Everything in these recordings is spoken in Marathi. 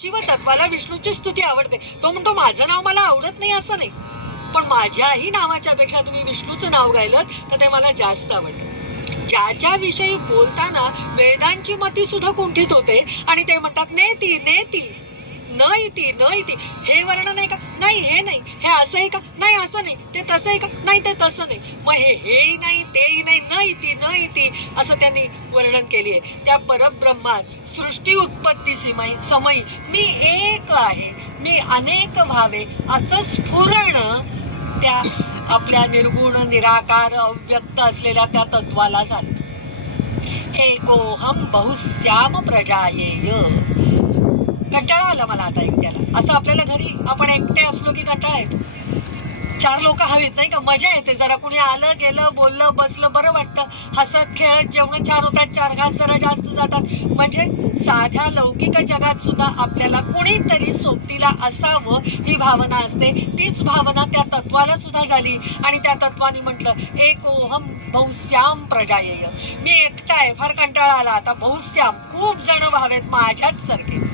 शिवतत्वाला विष्णूची स्तुती आवडते. तो म्हणतो माझं नाव मला आवडत नाही असं नाही. पण माझ्याही नावाच्या पेक्षा तुम्ही विष्णूचं नाव गायलं तर ते मला जास्त आवडतं. ज्याच्या विषयी बोलताना वेदांची मती सुद्धा कुंठित होते आणि ते म्हणतात नेती नेती. न ती न इति हे वर्णन आहे का? नाही हे नाही. हे असं आहे का? नाही असं नाही. ते तसं आहे का? नाही ते तसं नाही. मग हे हेही नाही तेही नाही न इति न ती असं त्यांनी वर्णन केली आहे. त्या परब्रह्मात सृष्टी उत्पत्ती सीमाई समयी मी एक आहे. मी अनेक व्हावे. असं स्फुरण त्या आपल्या निर्गुण निराकार अव्यक्त असलेल्या त्या तत्वाला झालं. एकोहम बहुश्याम प्रजायेय. कंटाळा आला मला आता एकट्याला. असं आपल्याला घरी आपण एकटे असलो की कंटाळा येतो. चार लोक हवीत नाही का? मजा येते. जरा कुणी आलं गेलं बोललं बसलं बरं वाटतं. हसत खेळत जेवण छान होतात. चार घास जरा जास्त जातात. म्हणजे साध्या लौकिक जगात सुद्धा आपल्याला कुणीतरी सोबतीला असावं ही भावना असते. तीच भावना त्या तत्वाला सुद्धा झाली. आणि त्या तत्वाने म्हटलं एक ओहम बहुश्याम प्रजायेय. मी एकटा आहे. फार कंटाळा आला आता. बहुश्याम. खूप जण व्हावेत माझ्याच सारखे.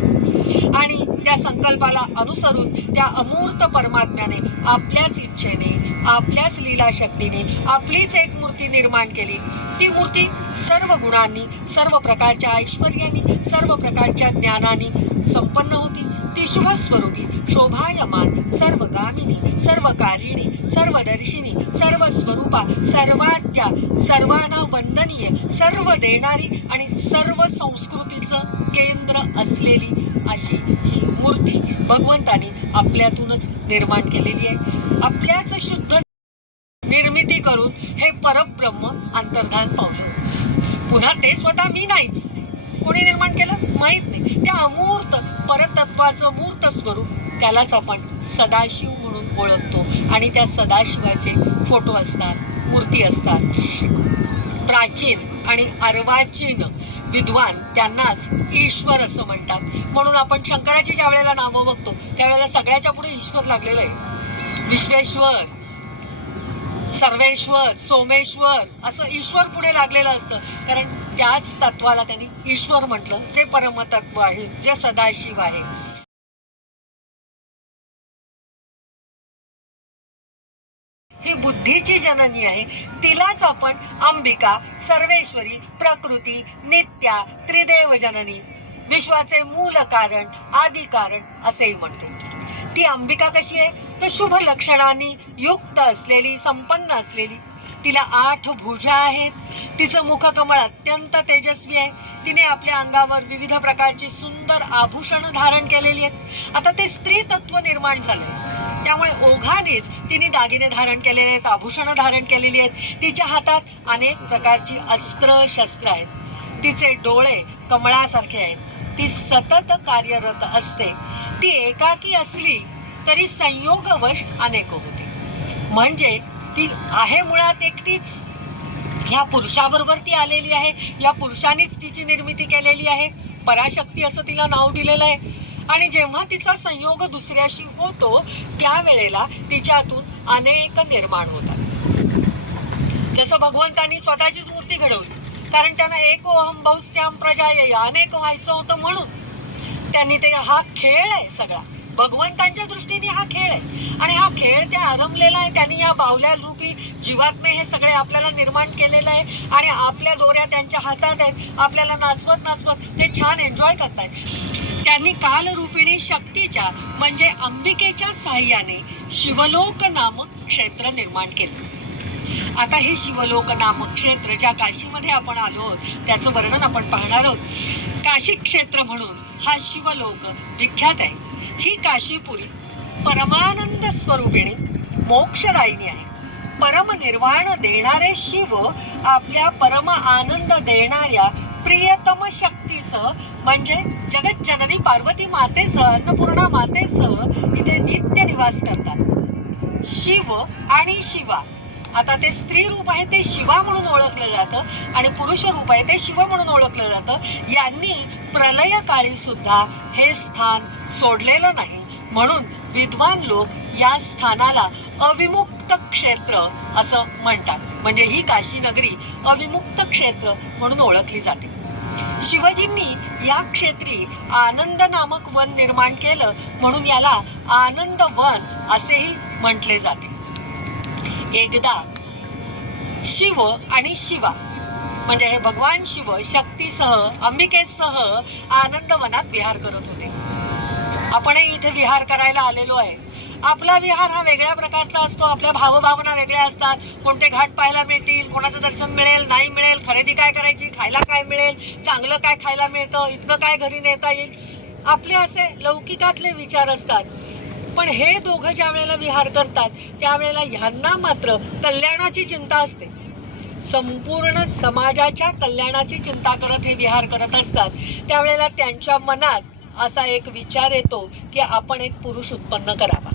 आणि त्या संकल्पाला अनुसरून त्या अमूर्त परमात्म्याने आपल्याच इच्छेने आपल्याच लीला शक्तीने आपलीच एक मूर्ती निर्माण केली. ती मूर्ती सर्व गुणांनी सर्व प्रकारच्या ऐश्वर्याने सर्व प्रकारच्या ज्ञानाने संपन्न होती. ती शुभस्वरूपी शोभायमान शोभायमान सर्वगामिनी सर्व कारिणी सर्व स्वरूपा सर्वाद्या सर्वांना वंदनीय सर्व देणारी आणि सर्व संस्कृतीचं केंद्र असलेली अशी ही मूर्ती भगवंतानी आपल्यातूनच निर्माण केलेली आहे. आपल्याच शुद्ध निर्मिती करून हे परब्रह्म अंतर्धान पावलं पुन्हा ते स्वतः मी नाहीच. कोणी निर्माण केलं? माहीत नाही. त्या अमूर्त परतत्वाचं मूर्त स्वरूप त्यालाच आपण सदाशिव म्हणून ओळखतो. आणि त्या सदाशिवाचे फोटो असतात मूर्ती असतात. प्राचीन आणि अर्वाचीन विद्वान त्यांनाच ईश्वर असं म्हणतात. म्हणून आपण शंकराची ज्या वेळेला नावं बघतो त्यावेळेला सगळ्याच्या पुढे ईश्वर लागलेलं आहे. विश्वेश्वर. सर्वेश्वर सोमेश्वर असं ईश्वर पुढे लागलेलं असतं. कारण त्याच तत्वाला त्यांनी ईश्वर म्हटलं जे परमतत्व आहे जे सदाशिव आहे. ही बुद्धीची जननी आहे. तिलाच आपण अंबिका सर्वेश्वरी प्रकृती नित्या त्रिदेव जननी विश्वाचे मूल कारण आदि कारण असेही म्हणतो. ती अंबिका कशी आहे? तर शुभ लक्षणांनी युक्त असलेली संपन्न असलेली. तिला आठ भुजा आहेत. तिचं मुखकमळ अत्यंत तेजस्वी आहे. तिने आपल्या अंगावर विविध प्रकारची सुंदर आभूषणं धारण केलेली आहेत. आता ते स्त्री तत्व निर्माण झाले. त्यामुळे ओघानेच तिने दागिने धारण केलेले आहेत आभूषणं धारण केलेली आहेत. तिच्या हातात अनेक प्रकारची अस्त्र शस्त्र आहेत. तिचे डोळे कमळासारखे आहेत. ती सतत कार्यरत असते. ती एकाकी असली तरी संयोगवश अनेक होते. म्हणजे ती आहे मुळात एकटीच. ह्या पुरुषाबरोबर ती आलेली आहे या पुरुषानेच तिची निर्मिती केलेली आहे. पराशक्ती असं तिला नाव दिलेलं आहे. आणि जेव्हा तिचा संयोग दुसऱ्याशी होतो त्यावेळेला तिच्यातून अनेक निर्माण होतात. जसं भगवंतांनी स्वतःचीच मूर्ती घडवली कारण त्यांना एक ओहम बहुश्याम प्रजा अनेक व्हायचं होतं म्हणून त्यांनी ते हा खेळ आहे सगळा. भगवंतांच्या दृष्टीने हा खेळ आहे. आणि हा खेळ त्या आरंभलेला आहे. त्यांनी या बावल्या रूपी जीवात्मे हे सगळे आपल्याला निर्माण केलेलं आहे. आणि आपल्या दोऱ्या त्यांच्या हातात आहेत. आपल्याला नाचवत नाचवत ते छान एन्जॉय करतायत. त्यांनी कालरूपिणी शक्तीच्या म्हणजे अंबिकेच्या साह्याने शिवलोक नामक क्षेत्र निर्माण केलं. आता हे शिवलोक नामक क्षेत्र ज्या काशीमध्ये आपण आलो आहोत त्याचं वर्णन आपण पाहणार आहोत. काशी क्षेत्र म्हणून हा शिवलोक विख्यात आहे. ही काशीपुरी परमानंद स्वरूपिणी मोक्षदायिनी आहे. परम निर्वाण देणारे शिव आपल्या परम आनंद देणाऱ्या प्रियतम शक्तीसह म्हणजे जगत जननी पार्वती मातेसह अन्नपूर्णा मातेसह इथे नित्य निवास करतात. शिव आणि शिवा आता ते स्त्री रूप आहे ते शिवा म्हणून ओळखलं जातं आणि पुरुष रूप आहे ते शिव म्हणून ओळखलं जातं. यांनी प्रलय काळी सुद्धा हे स्थान सोडलेलं नाही. म्हणून विद्वान लोक या स्थानाला अविमुक्त क्षेत्र असं म्हणतात. म्हणजे ही काशी नगरी अविमुक्त क्षेत्र म्हणून ओळखली जाते. शिवजींनी या क्षेत्री आनंद नामक वन निर्माण केलं. म्हणून याला आनंद वन असेही म्हटले जाते. एकदा शिव आणि शिवा म्हणजे हे भगवान शिव शक्तीसह अंबिकेसह आनंदवनात विहार करत होते. आपणही इथे विहार करायला आलेलो आहे. आपला विहार हा वेगळ्या प्रकारचा असतो. आपल्या भावभावना वेगळ्या असतात. कोणते घाट पाहायला मिळतील कोणाचं दर्शन मिळेल नाही मिळेल खरेदी काय करायची खायला काय मिळेल चांगलं काय खायला मिळतं इथनं काय घरी नेता येईल? आपले असे लौकिकातले विचार असतात. पण हे दोघं ज्या वेळेला विहार करतात त्यावेळेला ह्यांना मात्र कल्याणाची चिंता असते. संपूर्ण समाजाच्या कल्याणाची चिंता करत हे विहार करत असतात. त्यावेळेला त्यांच्या मनात असा एक विचार येतो की आपण एक पुरुष उत्पन्न करावा.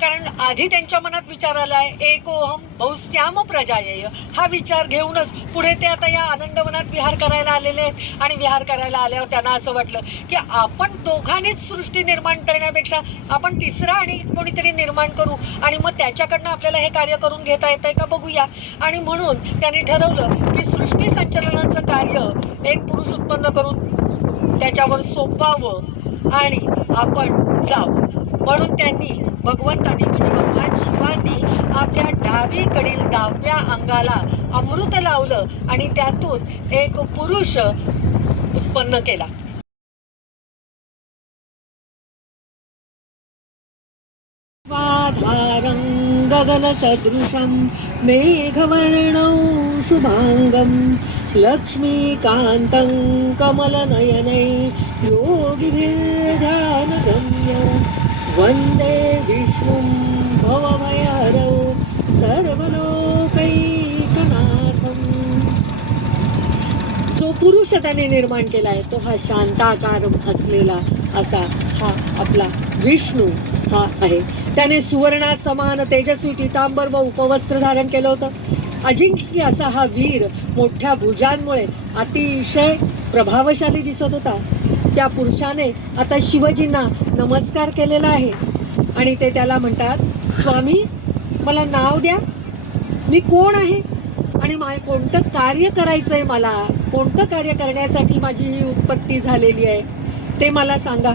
कारण आधी त्यांच्या मनात विचार आलाय एकोहम बहुश्याम प्रजायेय. हा विचार घेऊनच पुढे ते आता या आनंदवनात विहार करायला आलेले आहेत. आणि विहार करायला आल्यावर त्यांना असं वाटलं की आपण दोघांनीच सृष्टी निर्माण करण्यापेक्षा आपण तिसरा आणि कोणीतरी निर्माण करू. आणि मग त्याच्याकडनं आपल्याला हे कार्य करून घेता येतंय का बघूया. आणि म्हणून त्यांनी ठरवलं की सृष्टी संचलनाचं कार्य एक पुरुष उत्पन्न करून त्याच्यावर सोपवावं आणि आपण जावं. म्हणून त्यांनी भगवंतानी म्हणजे भगवान शिवांनी आपल्या डावीकडील डाव्या अंगाला अमृत लावलं आणि त्यातून एक पुरुष उत्पन्न केला. गगन गगनसदृशं मेघवर्णौ शुभाङ्गं लक्ष्मीकान्तं कमलनयनै योगिभिर्ध्यानगम्यौ वन्दे विष्णुं भवभयहरौ सर्वलोकैकनाथम्। जो पुरुष त्याने निर्माण केला आहे तो हा शांताकार असलेला असा हा आपला विष्णू हा आहे. त्याने सुवर्णा समान तेजस्वी पितांबर व उपवस्त्र धारण केलं होतं. अजिंक्य असा हा वीर मोठ्या भुजांमुळे अतिशय प्रभावशाली दिसत होता. त्या पुरुषाने आता शिवजींना नमस्कार केलेला आहे. आणि ते त्याला म्हणतात स्वामी मला नाव द्या. मी कोण आहे? आणि मा कोणतं कार्य करायचं आहे मला? कोणतं कार्य करण्यासाठी माझी ही उत्पत्ती झालेली आहे? ते मला सांगा.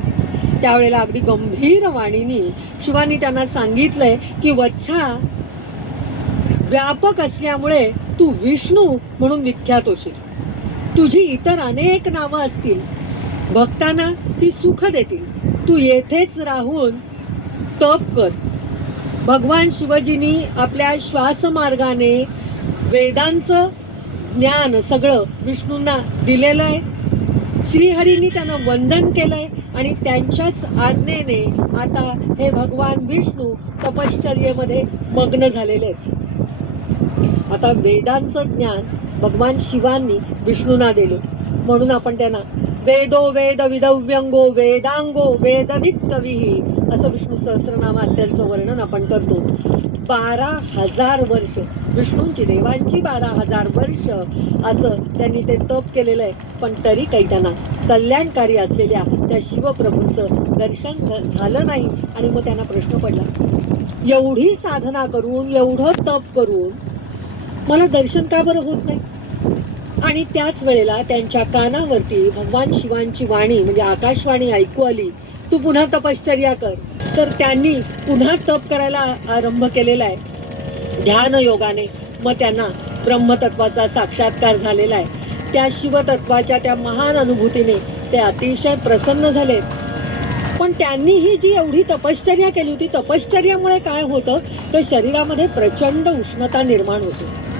त्यावेळेला अगदी गंभीर वाणीनी शिवानी त्यांना सांगितलंय की वत्सा व्यापक असल्यामुळे तू विष्णू म्हणून विख्यात होशील. तुझी इतर अनेक नावं असतील. भक्तांना ती सुख देतील. तू येथेच राहून तप कर. भगवान शिवजींनी आपल्या श्वासमार्गाने वेदांचं ज्ञान सगळं विष्णूंना दिलेलं आहे. श्रीहरींनी त्यांना वंदन केलं आहे आणि त्यांच्याच आज्ञेने आता हे भगवान विष्णू तपश्चर्येमध्ये मग्न झालेले आहेत. आता वेदांचं ज्ञान भगवान शिवांनी विष्णूंना दिलं. म्हणून आपण त्यांना वेदो वेद विदव्यंगो वेदांगो वेदवित असं विष्णू सहस्रनामात त्यांचं वर्णन आपण करतो. बारा हजार वर्ष. विष्णूंची देवांची बारा हजार वर्ष. असं त्यांनी ते तप केलेलं आहे. पण तरी काही त्यांना कल्याणकारी असलेल्या त्या शिवप्रभूंचं दर्शन झ- झालं नाही. आणि मग त्यांना प्रश्न पडला एवढी साधना करून एवढं तप करून मला दर्शन का बरं होत नाही? आणि त्याच वेळेला त्यांच्या कानावरती भगवान शिवांची वाणी म्हणजे आकाशवाणी ऐकू आली तू पुन्हा तपश्चर्या कर. तर त्यांनी पुन्हा तप करायला आरंभ केलेला आहे. ध्यान योगाने मग त्यांना ब्रह्मतत्वाचा साक्षात्कार झालेला आहे. त्या शिवतत्वाच्या त्या महान अनुभूतीने ते अतिशय प्रसन्न झाले. पण त्यांनी ही जी एवढी तपश्चर्या केली होती तपश्चर्यामुळे काय होतं? तर शरीरामध्ये प्रचंड उष्णता निर्माण होते.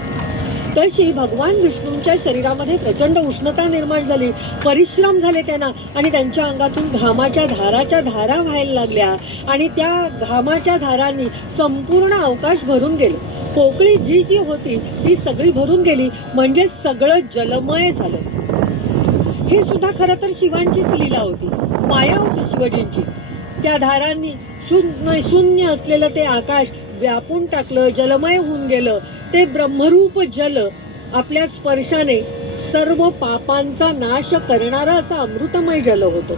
तशी भगवान विष्णूंच्या शरीरामध्ये प्रचंड उष्णता निर्माण झाली. परिश्रम झाले त्यांना आणि त्यांच्या अंगातून घामाच्या धाराच्या धारा व्हायला लागल्या. आणि त्या घामाच्या धारांनी संपूर्ण अवकाश भरून गेले. पोकळी जी जी होती ती सगळी भरून गेली. म्हणजे सगळं जलमय झालं. हे सुद्धा खरं तर शिवांचीच लीला होती. माया होती शिवजींची. त्या धारांनी शून्य शून्य असलेलं ते आकाश व्यापून टाकलं जलमय होऊन गेलं. ते ब्रह्मरूप जल आपल्या स्पर्शाने सर्व पापांचा नाश करणारा असं अमृतमय जल होतं.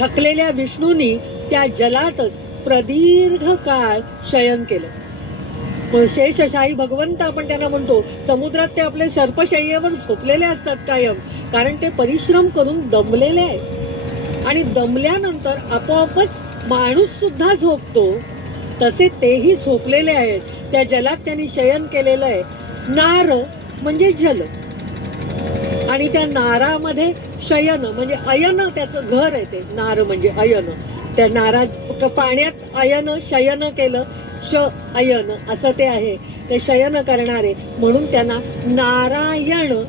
थकलेल्या विष्णूंनी त्या जलातच प्रदीर्घ काळ शयन केलं. शेषशाही भगवंत आपण त्यांना म्हणतो समुद्रात ते आपले सर्पशय्येवर झोपलेले असतात कायम कारण ते परिश्रम करून दमलेले आहेत. आणि दमल्यानंतर आपोआपच माणूस सुद्धा झोपतो. तसे तेही झोपलेले आहेत. त्या जलात त्यांनी शयन केलेलं आहे. नार म्हणजे जल. आणि त्या नारामध्ये शयन म्हणजे अयन त्याचं घर आहे ते. नार म्हणजे अयन. त्या नारा क- पाण्यात अयन शयन केलं. श अयन असं ते आहे. ते शयन करणारे. म्हणून त्यांना नारायण.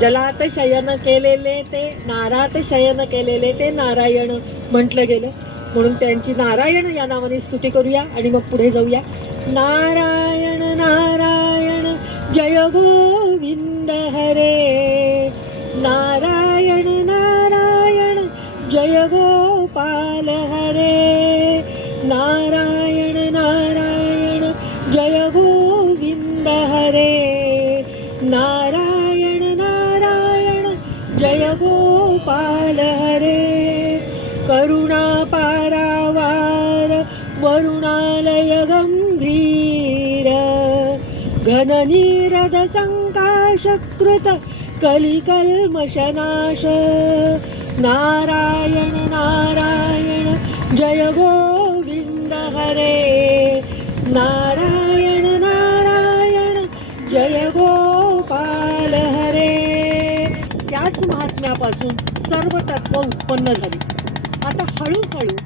जलात शयन केलेले ते नारात शयन केलेले ते नारायण म्हटलं गेलं. म्हणून त्यांची नारायण या नावाने स्तुती करूया आणि मग पुढे जाऊया. नारायण नारायण जय गोविंद हरे. नारायण नारायण जय गोपाल हरे. नारायण घननीरद संकाशकृत कलिकल्मशनाश नारायण नारायण जय गोविंद हरे। नारायण नारायण जय गोपाल हरे। त्याच महात्म्यापासून सर्व तत्व उत्पन्न झाली. आता हळूहळू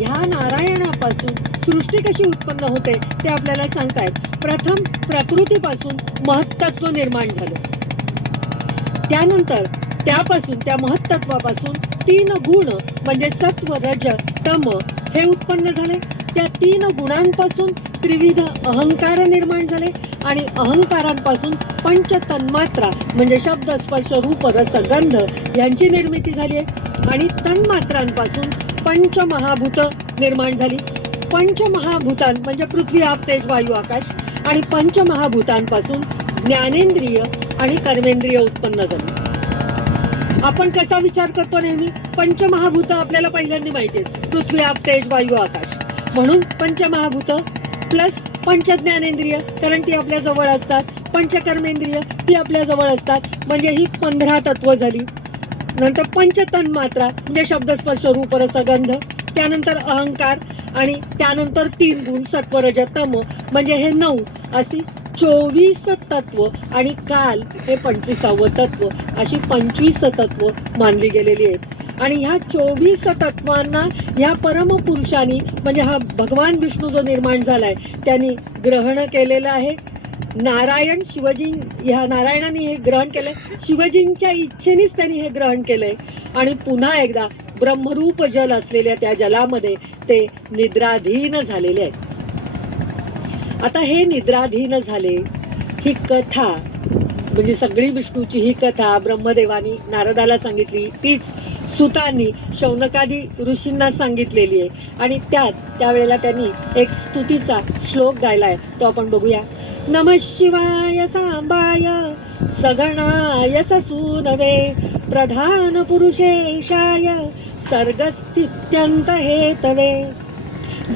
ह्या नारायणापासून सृष्टी कशी उत्पन्न होते ते आपल्याला सांगतायत. प्रथम प्रकृतीपासून महत्त्व निर्माण झालं. त्यानंतर त्यापासून त्या महत्त्वापासून तीन गुण म्हणजे सत्व रज तम हे उत्पन्न झाले. त्या तीन गुणांपासून त्रिविध अहंकार निर्माण झाले आणि अहंकारांपासून पंच तन्मात्रा म्हणजे शब्द स्पर्श रूप रस यांची निर्मिती झाली आहे. आणि तन्मात्रांपासून पंचमहाभूत निर्माण झाली. पंचमहाभूतां म्हणजे पृथ्वी आप तेज वायू आकाश आणि पंचमहाभूतांपासून ज्ञानेंद्रिय आणि कर्मेंद्रिय उत्पन्न झाली. आपण कसा विचार करतो नेहमी? पंचमहाभूत आपल्याला पहिल्यांदा माहिती आहेत पृथ्वी आप तेज वायू आकाश. म्हणून पंचमहाभूत प्लस पंचज्ञानेंद्रिय कारण ती आपल्या जवळ असतात. पंचकर्मेंद्रिय ती आपल्या जवळ असतात. म्हणजे ही पंधरा तत्व झाली. नंतर पंचतन्मात्रा म्हणजे शब्द स्पर्श रूप रस गंध त्यानंतर अहंकार आणि त्यानंतर तीन गुण सत्वरज तम म्हणजे हे नऊ. अशी चोवीस तत्व आणि काल हे पंचवीसावं तत्व अशी पंचवीस तत्व मानली गेलेली आहेत. आणि ह्या चोवीस तत्वांना ह्या परमपुरुषांनी म्हणजे हा भगवान विष्णू जो निर्माण झालाय त्यांनी ग्रहण केलेलं आहे. नारायण शिवजी ह्या नारायणाने हे ग्रहण केलंय. शिवजींच्या इच्छेनेच त्यांनी हे ग्रहण केलंय. आणि पुन्हा एकदा ब्रह्मरूप जल असलेल्या त्या जलामध्ये ते निद्राधीन झालेले आहेत. आता हे निद्राधीन झाले ही कथा म्हणजे सगळी विष्णूची ही कथा ब्रह्मदेवानी नारदाला सांगितली. तीच सुतांनी शौनकादी ऋषींना सांगितलेली आहे. आणि त्यात त्यावेळेला त्यांनी एक स्तुतीचा श्लोक गायला आहे तो आपण बघूया. नम शिवाय सांबाय सगणाय ससूनवे प्रधान पुरुषेशाय सर्गस्थित्यंत हेतवे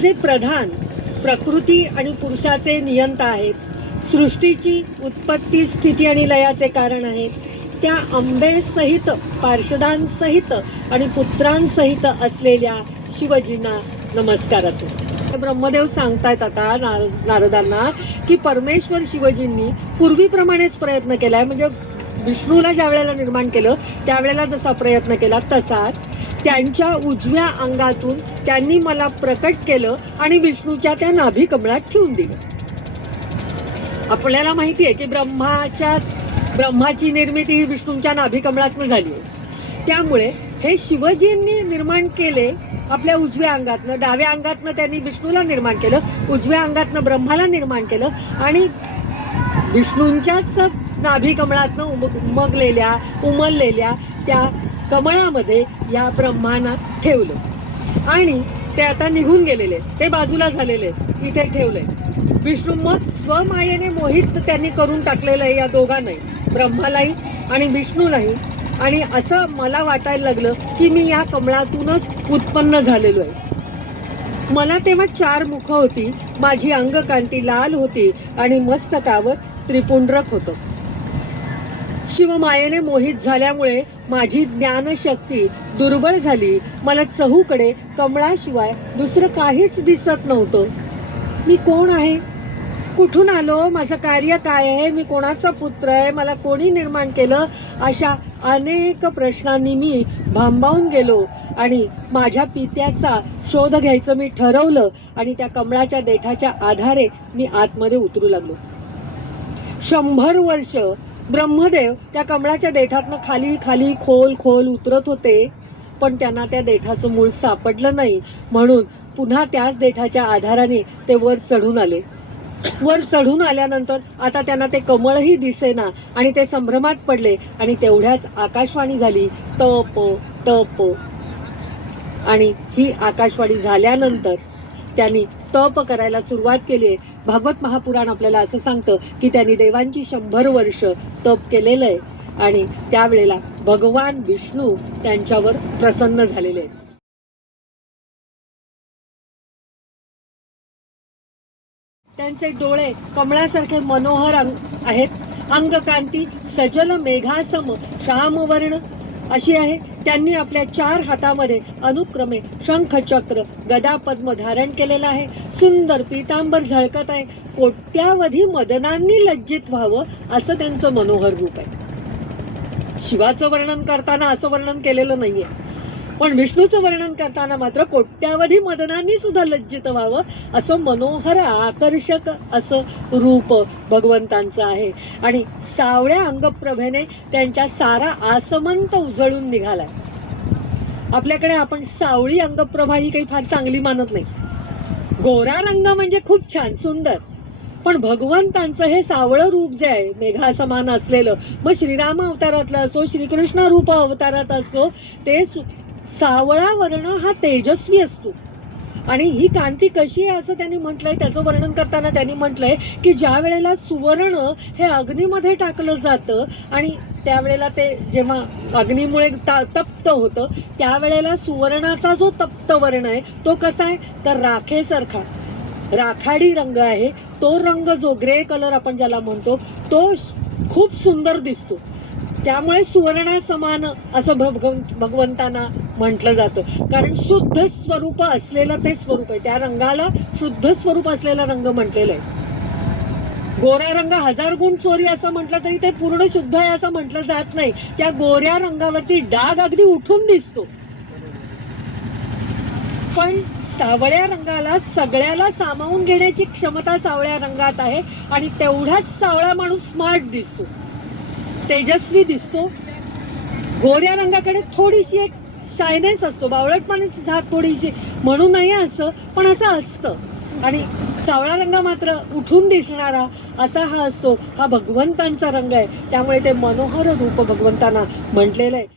जे प्रधान प्रकृती आणि पुरुषाचे नियंता आहेत सृष्टीची उत्पत्ती स्थिती आणि लयाचे कारण आहेत त्या आंबेसहित पार्षदांसहित आणि पुत्रांसहित असलेल्या शिवजींना नमस्कार असो. ब्रह्मदेव सांगतायत आता नार- नारदांना की परमेश्वर शिवजींनी पूर्वीप्रमाणेच प्रयत्न केलाय. म्हणजे विष्णूला ज्या वेळेला निर्माण केलं त्यावेळेला जसा प्रयत्न केला तसाच त्यांच्या उजव्या अंगातून त्यांनी मला प्रकट केलं आणि विष्णूच्या त्या नाभी कमळात ठेवून दिलं. आपल्याला माहिती आहे की ब्रह्माच्याच ब्रह्माची निर्मिती ही विष्णूंच्या नाभी झाली आहे त्यामुळे हे शिवजींनी निर्माण केले आपल्या उजव्या अंगातनं डाव्या अंगातनं त्यांनी विष्णूला निर्माण केलं उजव्या अंगातनं ब्रह्माला निर्माण केलं आणि विष्णूंच्याच नाभी कमळातनं उम उमगलेल्या उमललेल्या त्या कमळामध्ये या ब्रह्माना ठेवलं. आणि ते आता निघून गेलेले ते बाजूला झालेले इथे ठेवले विष्णू मग स्वमायेने मोहित त्यांनी करून टाकलेलं आहे या दोघांनाही. ब्रह्मालाही आणि विष्णूलाही. आणि असं मला वाटायला लागलं की मी या कमळातूनच उत्पन्न झालेलो आहे. मला तेव्हा चार मुख होती. माझी अंगकांती लाल होती आणि मस्तकावर त्रिपुंड्रक होतं. शिवमायेने मोहित झाल्यामुळे माझी ज्ञानशक्ती दुर्बळ झाली. मला चहूकडे कमळाशिवाय दुसरं काहीच दिसत नव्हतं. मी कोण आहे? कुठून आलो? माझं कार्य काय आहे? मी कोणाचा पुत्र आहे? मला कोणी निर्माण केलं? अशा अनेक प्रश्नांनी मी भांबावून गेलो आणि माझ्या पित्याचा शोध घ्यायचं मी ठरवलं आणि त्या कमळाच्या देठाच्या आधारे मी आतमध्ये उतरू लागलो. शंभर वर्ष ब्रह्मदेव त्या कमळाच्या देठातनं खाली खाली खोल खोल उतरत होते पण त्यांना त्या देठाचं मूळ सापडलं नाही. म्हणून पुन्हा त्याच देठाच्या आधाराने ते वर चढून आले. वर चढून आल्यानंतर आता त्यांना ते कमळही दिसेना आणि ते संभ्रमात पडले आणि तेवढ्याच आकाशवाणी झाली तप तप. आणि ही आकाशवाणी झाल्यानंतर त्यांनी तप करायला सुरुवात केली आहे. भागवत महापुराण आपल्याला असं सांगतं की त्यांनी देवांची शंभर वर्ष तप केलेलं आहे. आणि त्यावेळेला भगवान विष्णू त्यांच्यावर प्रसन्न झालेले आहेत. डोळ्यांचे डोळे कमळासारखे मनोहर आहेत. अंगकांती सजल मेघासम श्यामवर्ण अशी आहे. त्यांनी आपल्या चार हातामध्ये अनुक्रमे शंख चक्र गदा पद्म धारण केलेलं आहे. सुंदर पीतांबर झळकत आहे. कोट्यावधी मदनांनी लज्जित व्हावं असं त्यांचं मनोहर रूप आहे. शिवाचं वर्णन करताना असं वर्णन केलेलं नाहीये. पण विष्णूचं वर्णन करताना मात्र कोट्यावधी मदनांनी सुद्धा लज्जित व्हावं असं मनोहर आकर्षक असं रूप भगवंतांचं आहे. आणि सावळ्या अंगप्रभेने त्यांच्या सारा आसमंत उजळून निघालाय. आपल्याकडे आपण सावळी अंगप्रभा ही काही फार चांगली मानत नाही. गोरा रंग म्हणजे खूप छान सुंदर. पण भगवंतांचं हे सावळं रूप जे आहे मेघासमान असलेलं मग श्रीराम अवतारातलं असो श्रीकृष्ण रूप अवतारात असो ते सु- सावळा वर्ण हा तेजस्वी असतो. आणि ही कांती कशी आहे असं त्यांनी म्हटलंय त्याचं वर्णन करताना त्यांनी म्हटलंय की ज्या वेळेला सुवर्ण हे अग्नीमध्ये टाकलं जातं आणि त्यावेळेला ते जेव्हा अग्नीमुळे ता- तप्त होतं त्यावेळेला सुवर्णाचा जो तप्त वर्ण आहे तो कसा आहे? तर राखेसारखा. राखाडी रंग आहे तो रंग जो ग्रे कलर आपण ज्याला म्हणतो तो खूप सुंदर दिसतो. त्यामुळे सुवर्णा समान असं भगवं- भगवंतांना म्हटलं जातं. कारण शुद्ध स्वरूप असलेलं ते स्वरूप आहे. त्या रंगाला शुद्ध स्वरूप असलेला रंग म्हटलेलं आहे. गोऱ्या रंग हजार गुण चोरी असं म्हटलं तरी ते पूर्ण शुद्ध आहे असं म्हटलं जात नाही. त्या गोऱ्या रंगावरती डाग अगदी उठून दिसतो. पण सावळ्या रंगाला सगळ्याला सामावून घेण्याची क्षमता सावळ्या रंगात आहे आणि तेवढाच सावळा माणूस स्मार्ट दिसतो. तेजस्वी दिसतो. गोऱ्या रंगाकडे थोडीशी एक शायनेस असतो. बावळटपणाची झाक थोडीशी म्हणून नये असं पण असं असतं. आणि सावळा रंग मात्र उठून दिसणारा असा हा असतो. हा भगवंतांचा रंग आहे. त्यामुळे ते मनोहर रूप भगवंतांना म्हटलेलं आहे.